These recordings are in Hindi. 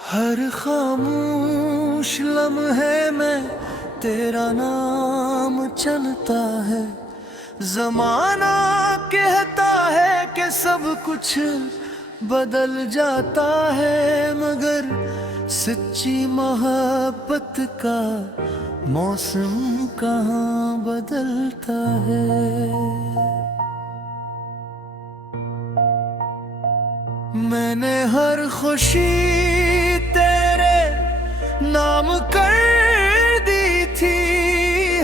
हर खामोश लम्हे में तेरा नाम चलता है। जमाना कहता है कि सब कुछ बदल जाता है, मगर सच्ची मोहब्बत का मौसम कहाँ बदलता है। मैंने हर खुशी तेरे नाम कर दी थी,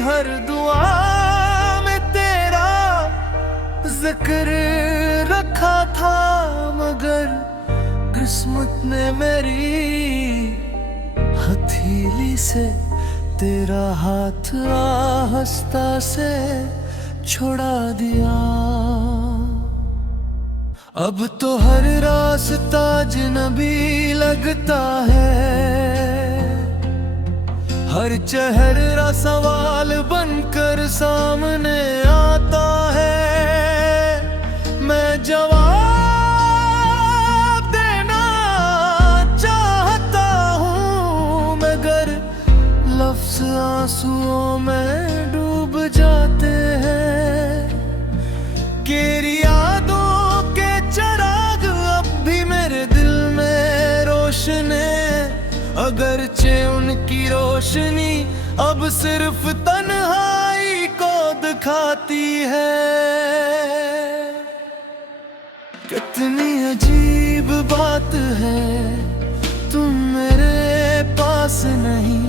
हर दुआ में तेरा जिक्र रखा था, मगर किस्मत ने मेरी हथेली से तेरा हाथ आहिस्ता से छुड़ा दिया। अब तो हर रास्ता अजनबी लगता है, हर चेहरा सवाल बनकर सामने आता है। मैं जवाब देना चाहता हूँ, मगर लफ्ज़ आंसुओं में डूब जाते हैं। तेरी यादों अगरचे उनकी रोशनी अब सिर्फ तन्हाई को दिखाती है। कितनी अजीब बात है, तुम मेरे पास नहीं,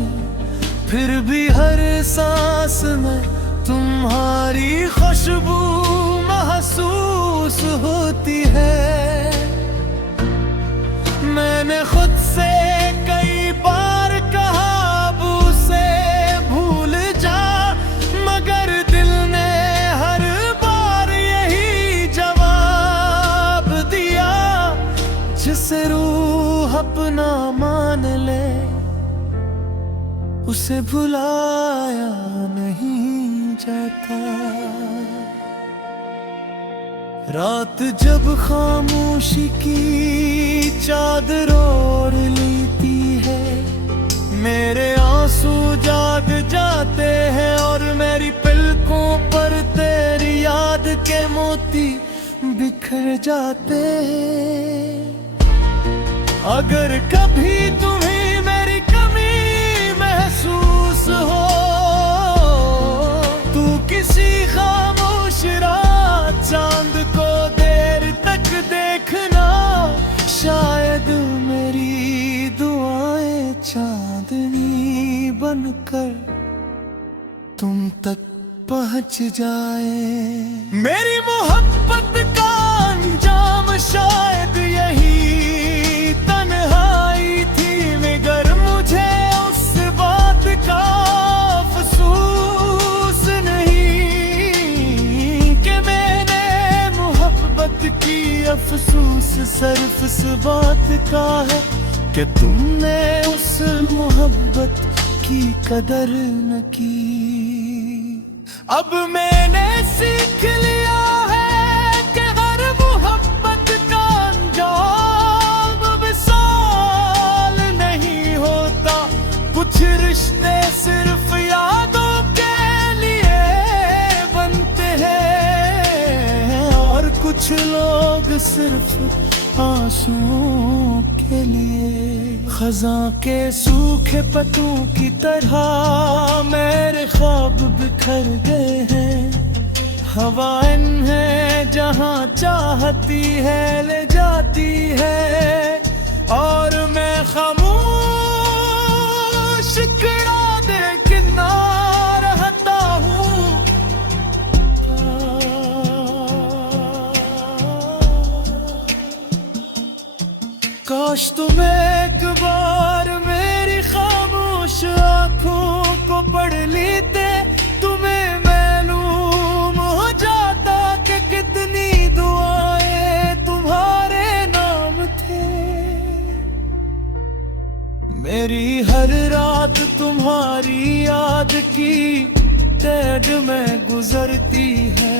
फिर भी हर सांस में तुम्हारी खुशबू महसूस होती है। मैंने खुद से कई बार कहा अब उसे भूल जा, मगर दिल ने हर बार यही जवाब दिया। जिसे रूह अपना मान ले, उसे भुलाया नहीं जाता। रात जब खामोशी की चादर ओढ़ लेती है, मेरे आंसू जाग जाते हैं और मेरी पलकों पर तेरी याद के मोती बिखर जाते हैं। अगर कभी तुम्हें मेरी कमी महसूस हो, तू किसी खामोश रात चांद को देर तक देखना, शायद मेरी दुआएं चांदनी बनकर तुम तक पहुंच जाए। मेरी मोहब्बत का अंजाम शायद यही तन्हाई थी, मगर मुझे उस बात का अफसोस नहीं कि मैंने मोहब्बत की अफसोस सिर्फ इस बात का है कि तुमने उस मोहब्बत की कदर न की। अब मैंने सीख लिया है कि हर मोहब्बत का अंजाम विसाल नहीं होता। कुछ रिश्ते सिर्फ यादों के लिए बनते हैं, और कुछ लोग सिर्फ आंसुओं के लिए। खज़ां के सूखे पत्तों की तरह मेरे ख्वाब बिखर गए हैं। हवा इन्हें जहाँ चाहती है ले जाती है, और मैं खामोश खड़ा देख ना रहता हूँ। काश तुम एक बार मेरी खामोश आंखों को पढ़ लेते, तुम्हें मालूम हो जाता कि कितनी दुआएं तुम्हारे नाम थे। मेरी हर रात तुम्हारी याद की तैद में गुजरती है,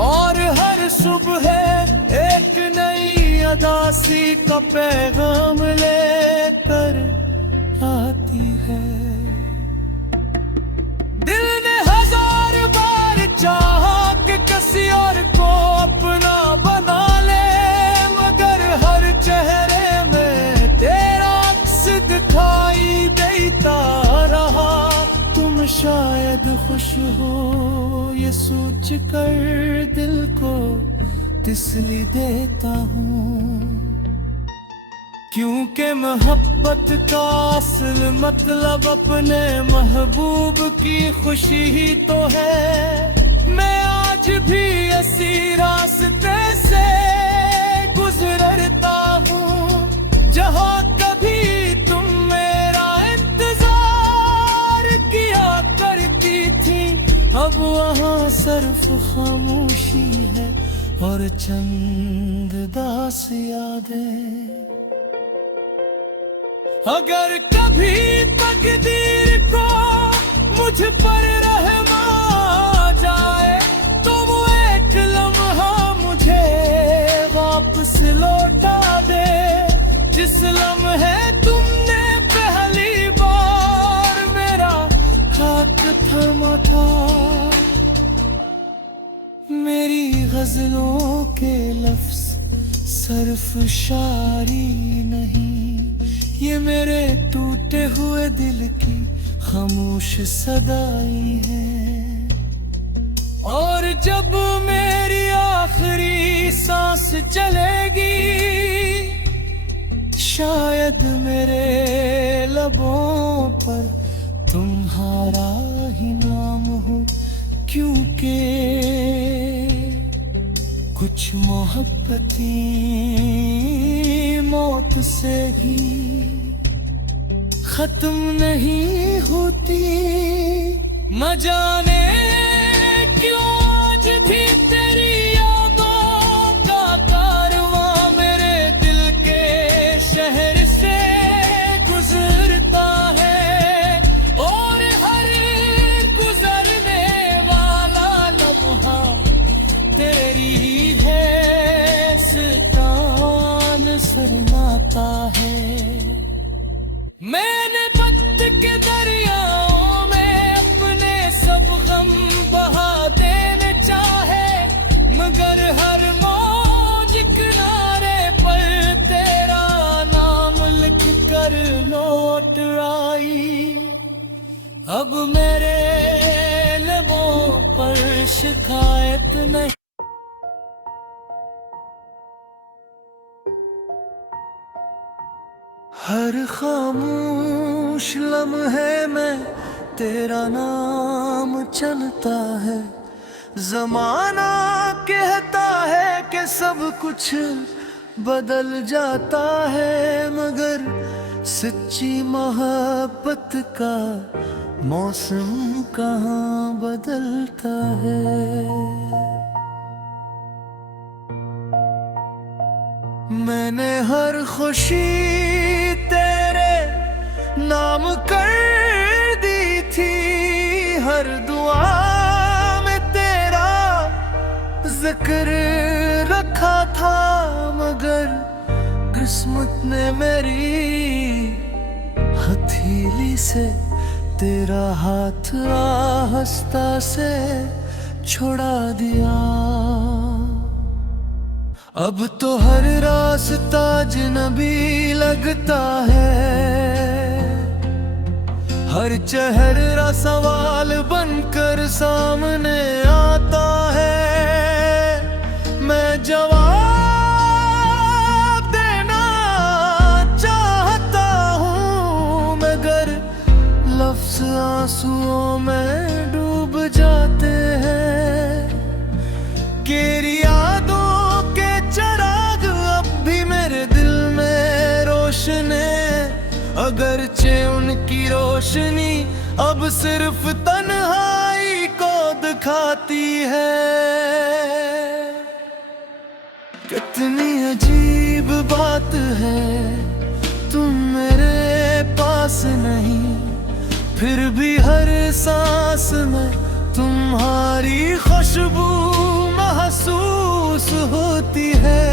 और हर सुबह एक नई उदासी का पैगाम लेकर आती है। दिल ने हजार बार चाहा कि किसी और को अपना बना ले, मगर हर चेहरे में तेरा अक्स दिखाई देता रहा। तुम शायद खुश हो ये सोच कर दिल को तसल्ली देता हूँ, क्योंकि मोहब्बत का असल मतलब अपने महबूब की खुशी ही तो है। मैं आज भी इसी रास्ते से गुजरता हूँ, जहाँ कभी तुम मेरा इंतजार किया करती थी, अब वहाँ सिर्फ खामोशी है और चंद दास यादें। अगर कभी तकदीर को मुझ पर रहम आ जाए, तो वो एक लम्हा मुझे वापस लौटा दे, जिस लम्हे तुमने पहली बार मेरा हाथ थामा था। मेरी गजलों के लफ्ज सिर्फ शायरी नहीं, ये मेरे टूटे हुए दिल की खामोश सदाई है। और जब मेरी आखिरी सांस चलेगी, शायद मेरे लबों पर तुम्हारा ही नाम हो, क्योंकि कुछ मोहब्बतें मौत से ही खत्म नहीं होती। न जाने क्यों आज भी तेरी यादों का कारवां मेरे दिल के शहर से गुजरता है, और हर गुजरने वाला लम्हा तेरी है सितान शर्माता है। मैंने वक्त के दरियाओं में अपने सब गम बहा देने चाहे, मगर हर मौज किनारे पर तेरा नाम लिख कर लौट आई। अब मेरे लबों पर शिकायत नहीं। हर खामोश लम्हे में तेरा नाम चलता है। जमाना कहता है कि सब कुछ बदल जाता है, मगर सच्ची मोहब्बत का मौसम कहाँ बदलता है। मैंने हर खुशी तेरे नाम कर दी थी, हर दुआ में तेरा जिक्र रखा था, मगर किस्मत ने मेरी हथेली से तेरा हाथ आहिस्ता से छुड़ा दिया। अब तो हर रास्ता अजनबी लगता है, हर चेहरा सवाल बनकर सामने आता है। मैं जवाब देना चाहता हूँ, मगर लफ्ज़ आंसुओं में डूब जाते हैं। तेरी यादों अगरचे उनकी रोशनी अब सिर्फ तन्हाई को दिखाती है। कितनी अजीब बात है, तुम मेरे पास नहीं, फिर भी हर सांस में तुम्हारी खुशबू महसूस होती है।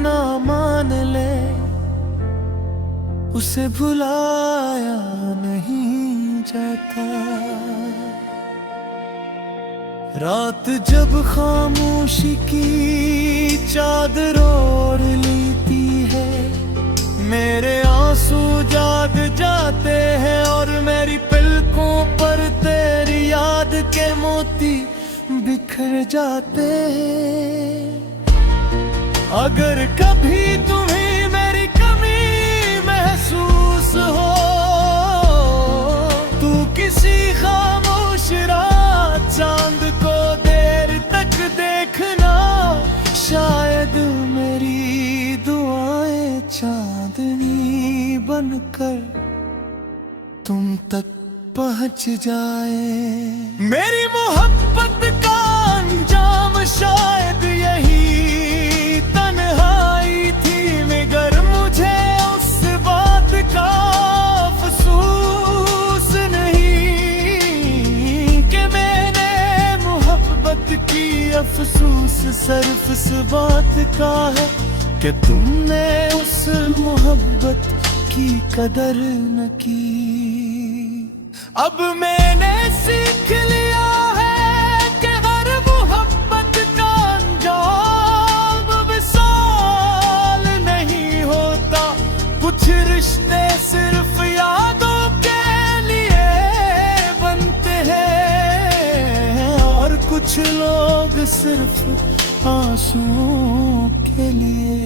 ना मान ले, उसे भुलाया नहीं जाता। रात जब खामोशी की चादर ओढ़ लेती है, मेरे आंसू जाग जाते हैं और मेरी पलकों पर तेरी याद के मोती बिखर जाते हैं। अगर कभी तुम्हें मेरी कमी महसूस हो, तू किसी खामोश रात चांद को देर तक देखना, शायद मेरी दुआएं चांदनी बनकर तुम तक पहुंच जाए। मेरी मोहब्बत का अंजाम शायद यही तन्हाई थी, मगर मुझे उस बात का अफसोस नहीं कि मैंने मोहब्बत की। अफसोस सिर्फ इस बात का है कि तुमने उस मोहब्बत की कदर न की। अब मैंने सीख लिया है कि हर मोहब्बत का अंजाम विसाल नहीं होता। कुछ रिश्ते सिर्फ यादों के लिए बनते हैं, और कुछ लोग सिर्फ आंसुओं के लिए।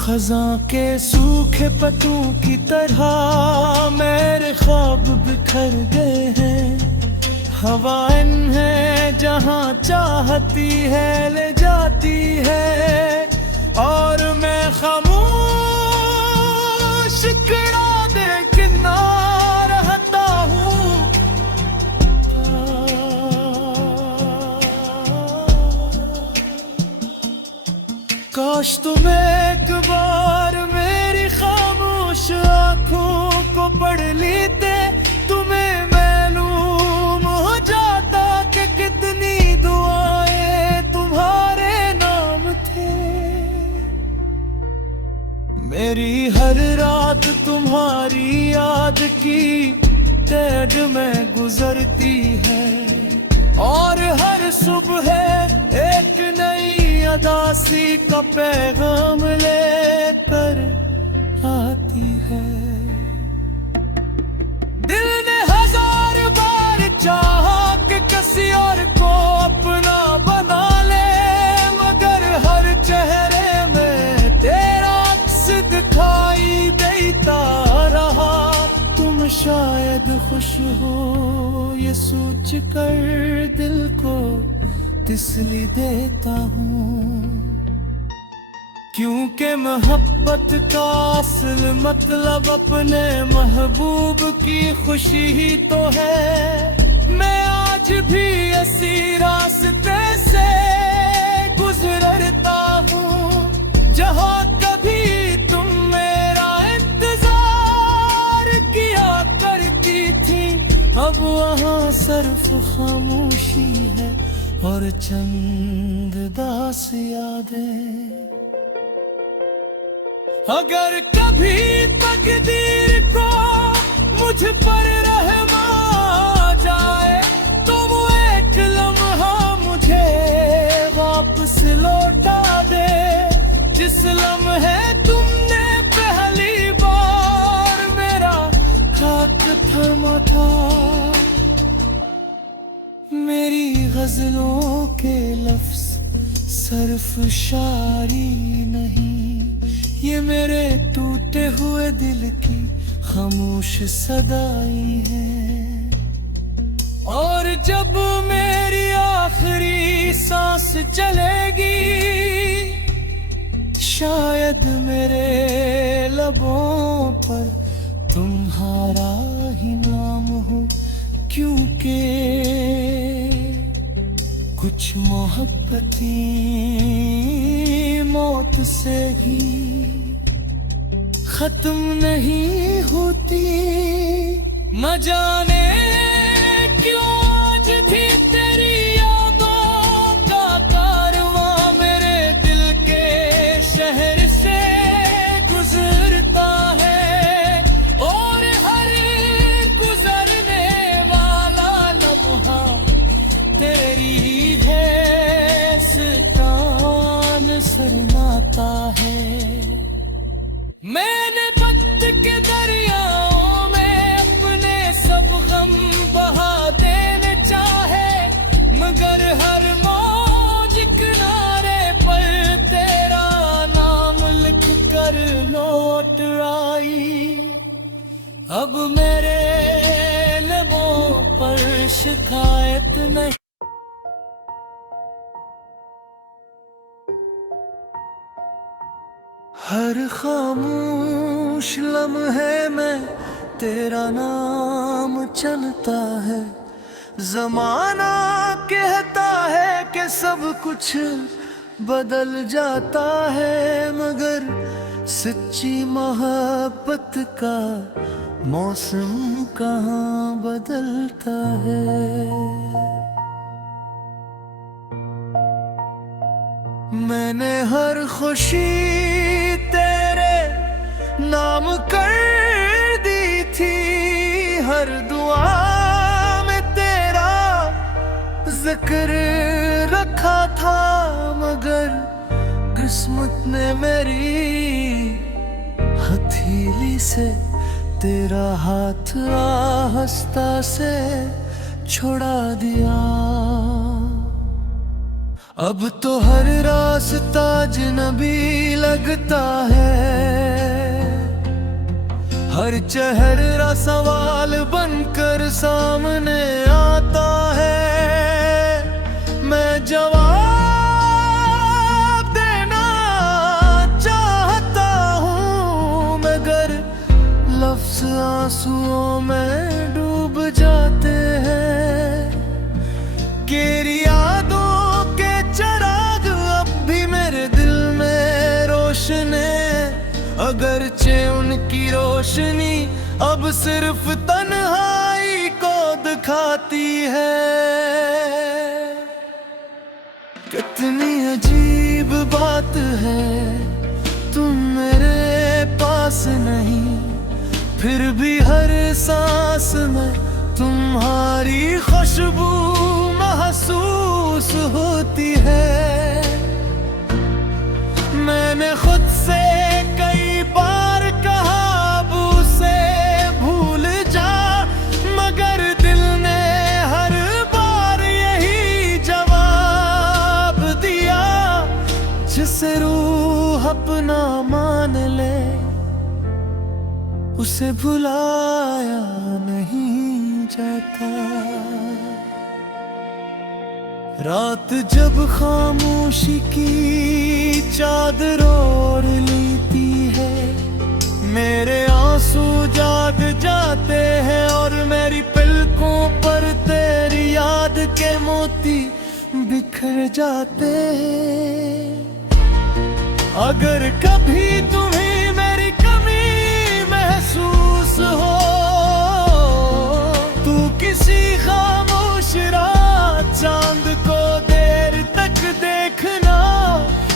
खज़ां के सूखे पत्तों की तरह मेरे ख्वाब बिखर गए हैं। हवा इन्हें जहां चाहती है ले जाती है, और मैं खामोश खड़ा देख ना रहता हूँ। काश तुम एक बार मेरी खामोश आंखों को पढ़ लेते, तुम्हें मालूम हो जाता कि कितनी दुआएं तुम्हारे नाम थे। मेरी हर रात तुम्हारी याद की तैद में गुजरती है, और हर सुबह एक नई अदासी का पैगाम लेकर आती है। दिल ने हजार बार चाहा कि किसी और को अपना बना ले, मगर हर चेहरे में तेरा अक्स दिखाई देता रहा। तुम शायद खुश हो ये सोच कर दिल को तसल्ली देता हूँ, क्योंकि मोहब्बत का असल मतलब अपने महबूब की खुशी ही तो है। मैं आज भी इसी रास्ते से गुजरता हूँ, जहाँ कभी तुम मेरा इंतजार किया करती थी। अब वहाँ सिर्फ खामोशी है और चंद दास यादें। अगर कभी तकदीर को मुझ पर रहम आ जाए, तो वो एक लम्हा मुझे वापस लौटा दे, जिस लम्हे तुमने पहली बार मेरा हाथ थमा था। मेरी गजलों के लफ्ज सिर्फ शायरी नहीं, ये मेरे टूटे हुए दिल की खामोश सदाई है। और जब मेरी आखिरी सांस चलेगी, शायद मेरे लबों पर तुम्हारा ही नाम हो, क्योंकि कुछ मोहब्बतें मौत से ही खत्म नहीं होती। न जाने क्यों आज भी तेरी यादों का कारवां मेरे दिल के शहर से की है सितान सरनाता है। मैंने वक्त के दरियाओं में अपने सब गम बहा देने चाहे, मगर हर मौज किनारे पर तेरा नाम लिख कर लौट आई। अब मेरे लबों पर शिकायत नहीं। हर खामोश लम्हे में तेरा नाम चलता है। जमाना कहता है कि सब कुछ बदल जाता है, मगर सच्ची मोहब्बत का मौसम कहाँ बदलता है। मैंने हर खुशी तेरे नाम कर दी थी, हर दुआ में तेरा जिक्र रखा था, मगर किस्मत ने मेरी हथेली से तेरा हाथ आहिस्ता से छुड़ा दिया। अब तो हर रास्ता अजनबी लगता है, हर चेहरा सवाल बनकर सामने आता है। मैं जवाब देना चाहता हूँ, मगर लफ्ज़ आंसुओं में डूब जाते हैं। तेरी यादों के चिराग अब भी मेरे दिल में रोशन है, अगरचे उनकी रोशनी अब सिर्फ तन्हाई को दिखाती है। कितनी अजीब बात है, तुम मेरे पास नहीं, फिर भी हर सांस में तुम्हारी खुशबू महसूस होती है। मैंने खुद से कई बार कहा अब उसे भूल जा, मगर दिल ने हर बार यही जवाब दिया। जिसे रूह अपना मान ले, उसे भुलाया नहीं जाता। रात जब खामोशी की चादर ओढ़ लेती है, मेरे आंसू जाग जाते हैं और मेरी पलकों पर तेरी याद के मोती बिखर जाते हैं। अगर कभी तुम्हें मेरी कमी महसूस हो, तू किसी खामोश रात चांद को देर तक देखना,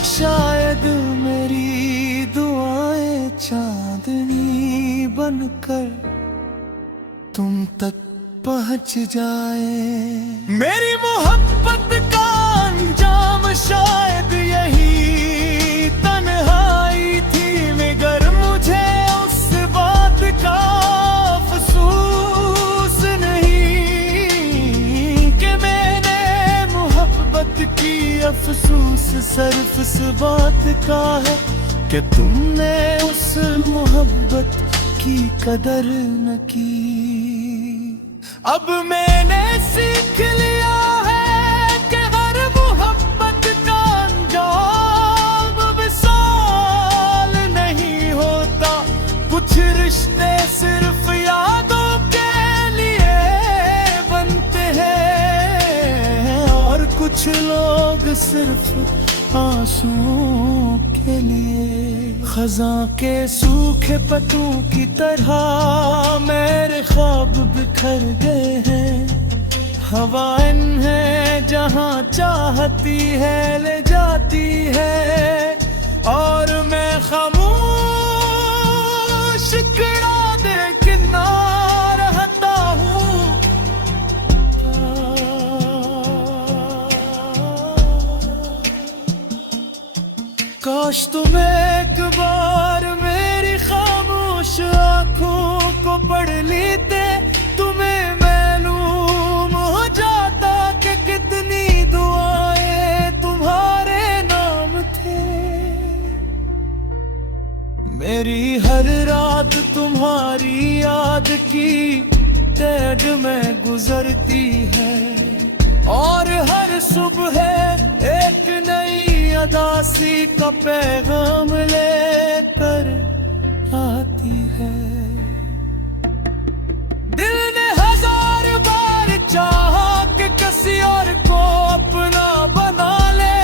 शायद मेरी दुआएं चांदनी बनकर तुम तक पहुंच जाए। मेरी मोहब्बत का अंजाम शायद यही तन्हाई थी, मगर मुझे उस बात का अफसोस नहीं कि मैंने मोहब्बत की। अफसोस सिर्फ इस बात का है कि तुमने उस मोहब्बत की कदर न की। अब मैंने सीख लिया है कि हर मोहब्बत का अंजाम विसाल नहीं होता। कुछ रिश्ते सिर्फ यादों के लिए बनते हैं, और कुछ लोग सिर्फ आंसुओं के लिए। खज़ां के सूखे पत्तों की तरह मेरे ख्वाब बिखर गए हैं। हवा इन्हें जहाँ चाहती है ले जाती है, और मैं खामोश खड़ा देखना रहता हूँ। काश तुम एक बार मेरी खामोश आंखों को पढ़ लेते, तुम्हें मालूम हो जाता कि कितनी दुआएं तुम्हारे नाम थे। मेरी हर रात तुम्हारी याद की तैड में गुजरती है, और हर सुबह एक नई अदासी का पैगाम लेकर आती है। दिल ने हजार बार चाहा कि किसी और को अपना बना ले,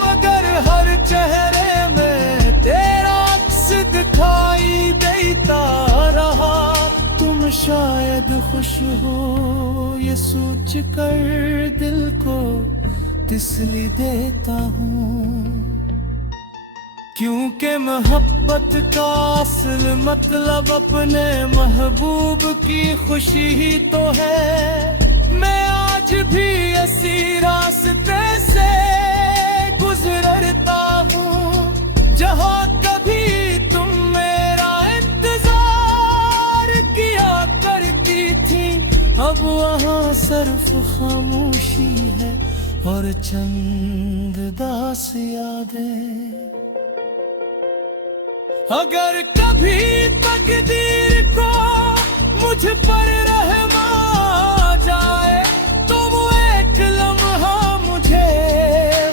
मगर हर चेहरे में तेरा अक्स दिखाई देता रहा। तुम शायद खुश हो ये सोच कर दिल को तसल्ली देता हूँ, क्योंकि मोहब्बत का असल मतलब अपने महबूब की खुशी ही तो है। मैं आज भी इसी रास्ते से गुजरता हूँ जहाँ कभी तुम मेरा इंतजार किया करती थी। अब वहाँ सिर्फ खामोशी है और चंद दास यादें। अगर कभी तकदीर को मुझ पर रहम आ जाए, तो वो एक लम्हा मुझे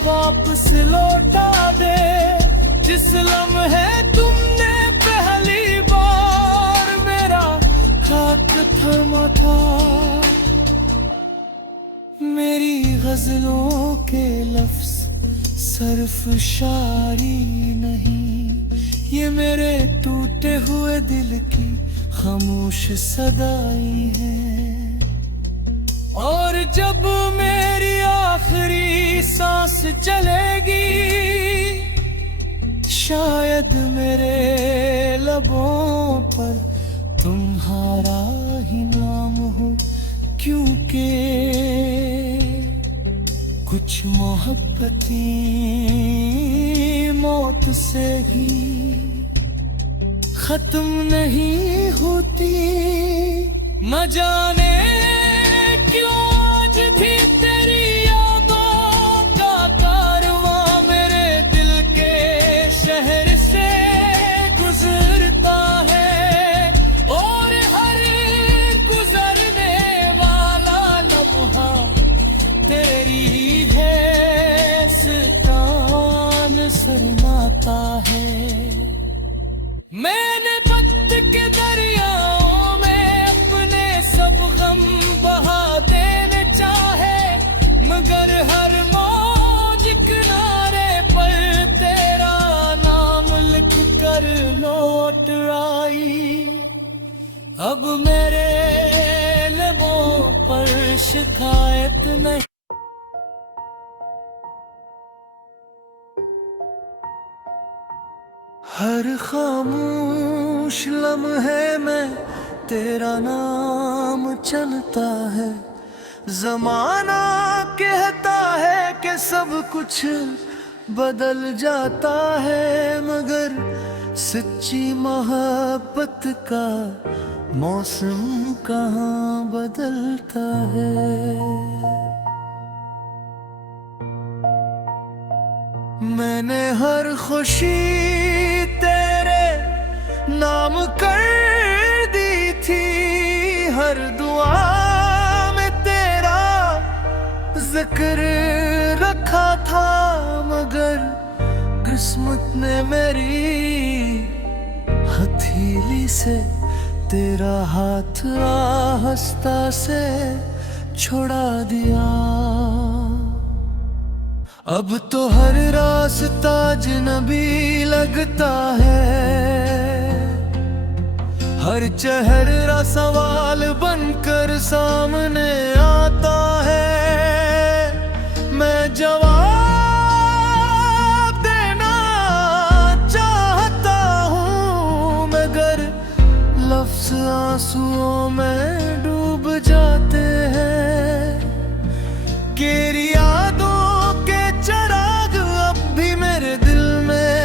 वापस लौटा दे, जिस लम्हे तुमने पहली बार मेरा हाथ थमा था। मेरी गजलों के लफ्ज सिर्फ शायरी नहीं, ये मेरे टूटे हुए दिल की खामोश सदाई है। और जब मेरी आखिरी सांस चलेगी, शायद मेरे लबों पर तुम्हारा ही नाम हो, क्योंकि कुछ मोहब्बतें मौत से ही खत्म नहीं होती। न जाने क्यों आज भी तेरी यादों का कारवां मेरे दिल के शहर से गुजरता है, और हर गुजरने वाला लम्हा तेरी है सितान शर्माता है। मैंने वक्त के दरियाओं में अपने सब गम बहा देने चाहे, मगर हर मौज किनारे पर तेरा नाम लिख कर लौट आई। अब मेरे लबों पर शिकायत नहीं। हर खामोश लम्हे में तेरा नाम चलता है। जमाना कहता है कि सब कुछ बदल जाता है, मगर सच्ची मोहब्बत का मौसम कहाँ बदलता है। मैंने हर खुशी तेरे नाम कर दी थी, हर दुआ में तेरा जिक्र रखा था, मगर किस्मत ने मेरी हथेली से तेरा हाथ आहिस्ता से छुड़ा दिया। अब तो हर रास्ता अजनबी लगता है, हर चेहरा सवाल बनकर सामने आता है। मैं जवाब देना चाहता हूँ, मगर लफ्ज़ आंसुओं में डूब जाते हैं। तेरी यादों के चिराग अब भी मेरे दिल में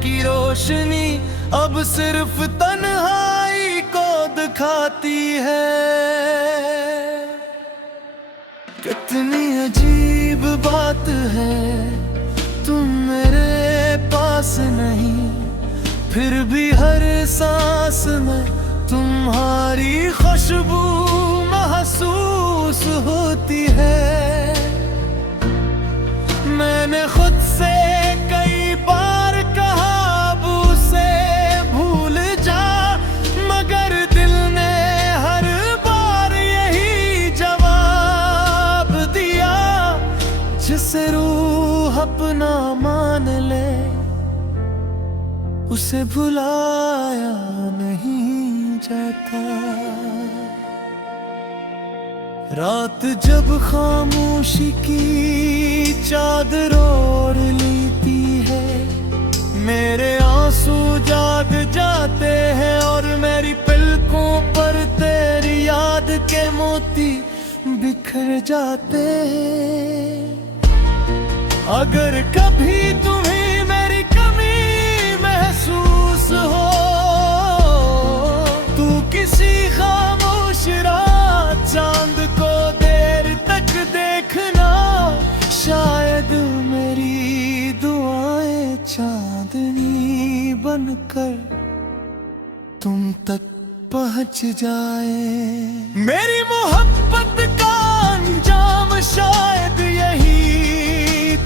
की रोशनी अब सिर्फ तन्हाई को दिखाती है। कितनी अजीब बात है, तुम मेरे पास नहीं, फिर भी हर सांस में तुम्हारी खुशबू महसूस होती है। मैंने खुद से कई बार कहा अब उसे भूल जा, मगर दिल ने हर बार यही जवाब दिया। जिसे रूह अपना मान ले उसे भुलाया नहीं जाता। रात जब खामोशी की चादर ओढ़ लेती है, मेरे आंसू जाग जाते हैं और मेरी पलकों पर तेरी याद के मोती बिखर जाते हैं। अगर कभी तुम्हें मेरी कमी महसूस हो, तू किसी खामोश रात चांद को देर तक देखना, शायद मेरी दुआएं चांदनी बनकर तुम तक पहुंच जाए। मेरी मोहब्बत का अंजाम शायद यही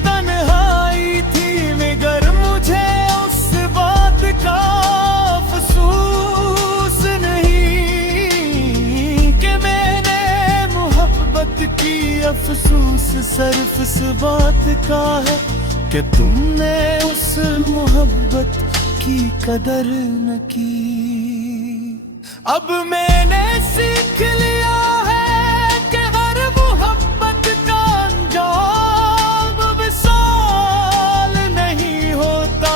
तन्हाई थी, मगर मुझे उस बात का अफसोस नहीं कि मैंने मोहब्बत की अफसोस सिर्फ इस बात का है कि तुमने उस मोहब्बत की कदर न की। अब मैंने सीख लिया है कि हर मोहब्बत का अंजाम विसाल नहीं होता।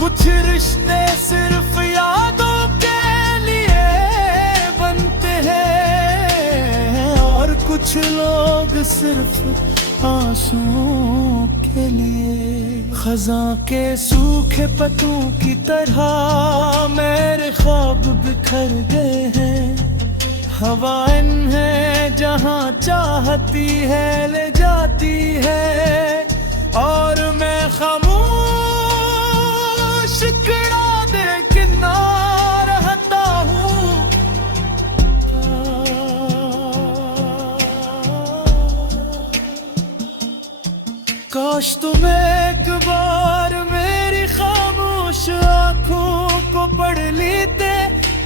कुछ रिश्ते सिर्फ यादों के लिए बनते हैं और कुछ लोग सिर्फ आंसुओं के लिए। खज़ां के सूखे पत्तों की तरह मेरे ख्वाब बिखर गए हैं। हवाएं हैं जहां चाहती है ले जाती है, और मैं खामोश खड़ा देख ना रहता हूँ। काश तुम एक बार मेरी खामोश आंखों को पढ़ लेते,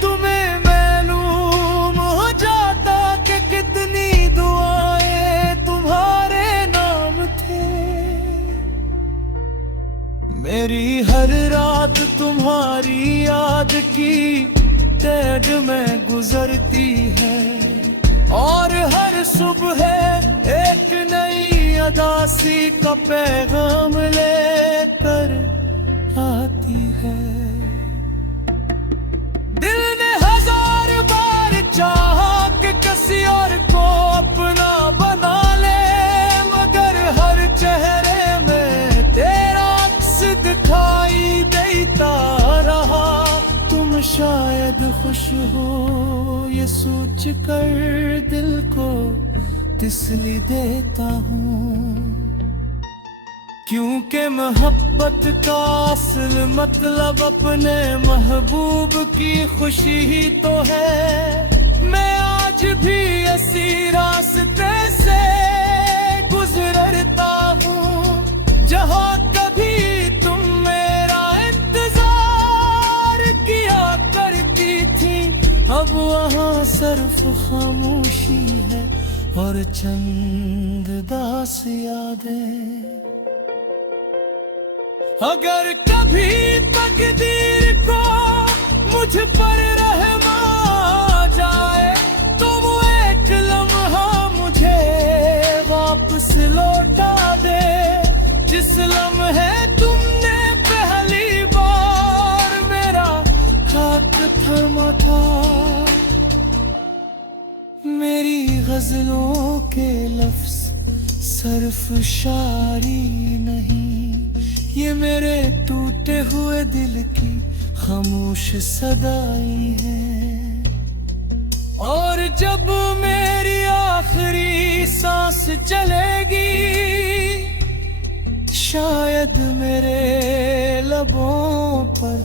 तुम्हें मालूम हो जाता कि कितनी दुआएं तुम्हारे नाम थे। मेरी हर रात तुम्हारी याद की तैद में गुजरती है, और हर सुबह एक नई अदासी का पैगाम लेकर आती है। दिल ने हजार बार चाहा कि किसी और को अपना बना ले, मगर हर चेहरे में तेरा अक्स दिखाई देता रहा। तुम शायद खुश हो ये सोच कर दिल को तसल्ली देता हूँ, क्योंकि मोहब्बत का असल मतलब अपने महबूब की खुशी ही तो है। मैं आज भी इसी रास्ते से गुजरता हूँ जहाँ कभी तुम मेरा इंतजार किया करती थी। अब वहाँ सिर्फ खामोशी है और चंद दास यादें। अगर कभी तकदीर को मुझ पर रहम आ जाए, तो वो एक लम्हा मुझे वापस लौटा दे, जिस लम्हे तुमने पहली बार मेरा हाथ थमा था। मेरी गजलों के लफ्ज सिर्फ शायरी नहीं, ये मेरे टूटे हुए दिल की खामोश सदाई है। और जब मेरी आखिरी सांस चलेगी, शायद मेरे लबों पर